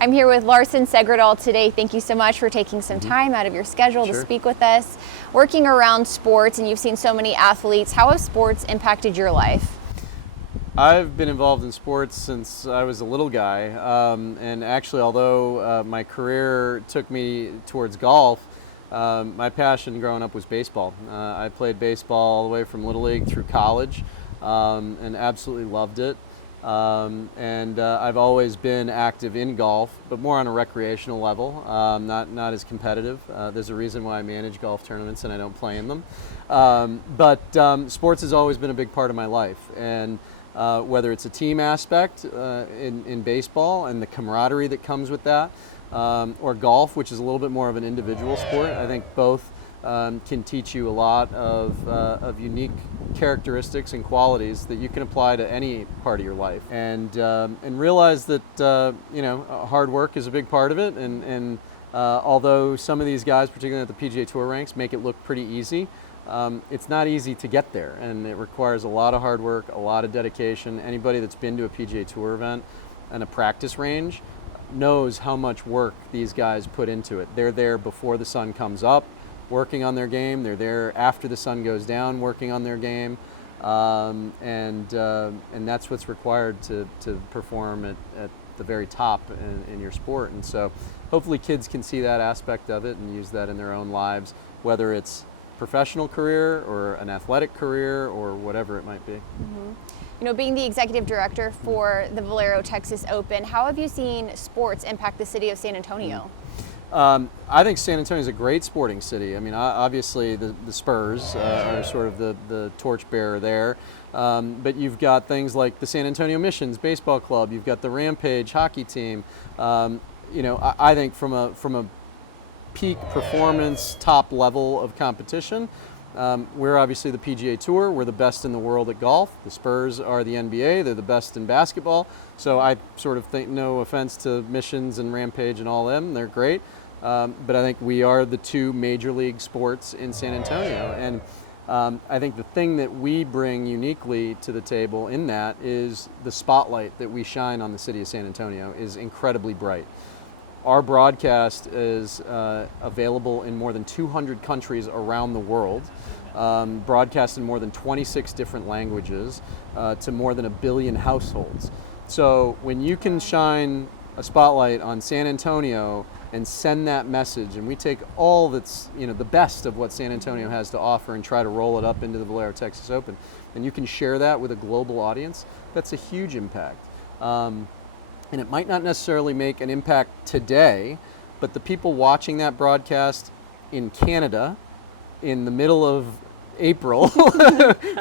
I'm here with Larson Segerdahl today. Thank you so much for taking some time out of your schedule to speak with us. Working around sports, and you've seen so many athletes, how have sports impacted your life? I've been involved in sports since I was a little guy, and actually, although my career took me towards golf, my passion growing up was baseball. I played baseball all the way from Little League through college, and absolutely loved it. I've always been active in golf, but more on a recreational level, not as competitive. There's a reason why I manage golf tournaments and I don't play in them. Sports has always been a big part of my life, and whether it's a team aspect in baseball and the camaraderie that comes with that, or golf, which is a little bit more of an individual sport. I think both can teach you a lot of unique characteristics and qualities that you can apply to any part of your life, and realize that hard work is a big part of it. And although some of these guys, particularly at the PGA Tour ranks, make it look pretty easy, it's not easy to get there, and it requires a lot of hard work, a lot of dedication. Anybody that's been to a PGA Tour event and a practice range knows how much work these guys put into it. They're there before the sun comes up, working on their game. They're there after the sun goes down, working on their game, and that's what's required to perform at the very top in your sport. And so hopefully kids can see that aspect of it and use that in their own lives, whether it's professional career or an athletic career or whatever it might be. You know, being the executive director for the Valero Texas Open, how have you seen sports impact the city of San Antonio? I think San Antonio is a great sporting city. I mean, obviously the Spurs are sort of the torchbearer there, but you've got things like the San Antonio Missions Baseball Club. You've got the Rampage hockey team. I think from a peak performance, top level of competition, we're obviously the PGA Tour. We're the best in the world at golf. The Spurs are the NBA. They're the best in basketball. So I sort of think, no offense to Missions and Rampage and all them, they're great. But I think we are the two major league sports in San Antonio. And I think the thing that we bring uniquely to the table in that is the spotlight that we shine on the city of San Antonio is incredibly bright. Our broadcast is available in more than 200 countries around the world, broadcast in more than 26 different languages to more than 1 billion households. So when you can shine a spotlight on San Antonio and send that message, and we take all that's, the best of what San Antonio has to offer and try to roll it up into the Valero Texas Open, and you can share that with a global audience, that's a huge impact. And it might not necessarily make an impact today, but the people watching that broadcast in Canada in the middle of April,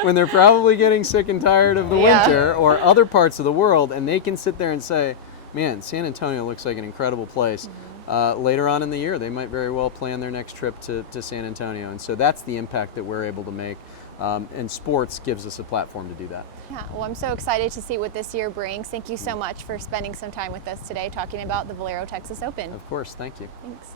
when they're probably getting sick and tired of the winter, or other parts of the world, and they can sit there and say, man, San Antonio looks like an incredible place. Later on in the year, they might very well plan their next trip to San Antonio. And so that's the impact that we're able to make. And sports gives us a platform to do that. Yeah, well, I'm so excited to see what this year brings. Thank you so much for spending some time with us today talking about the Valero Texas Open. Of course, thank you. Thanks.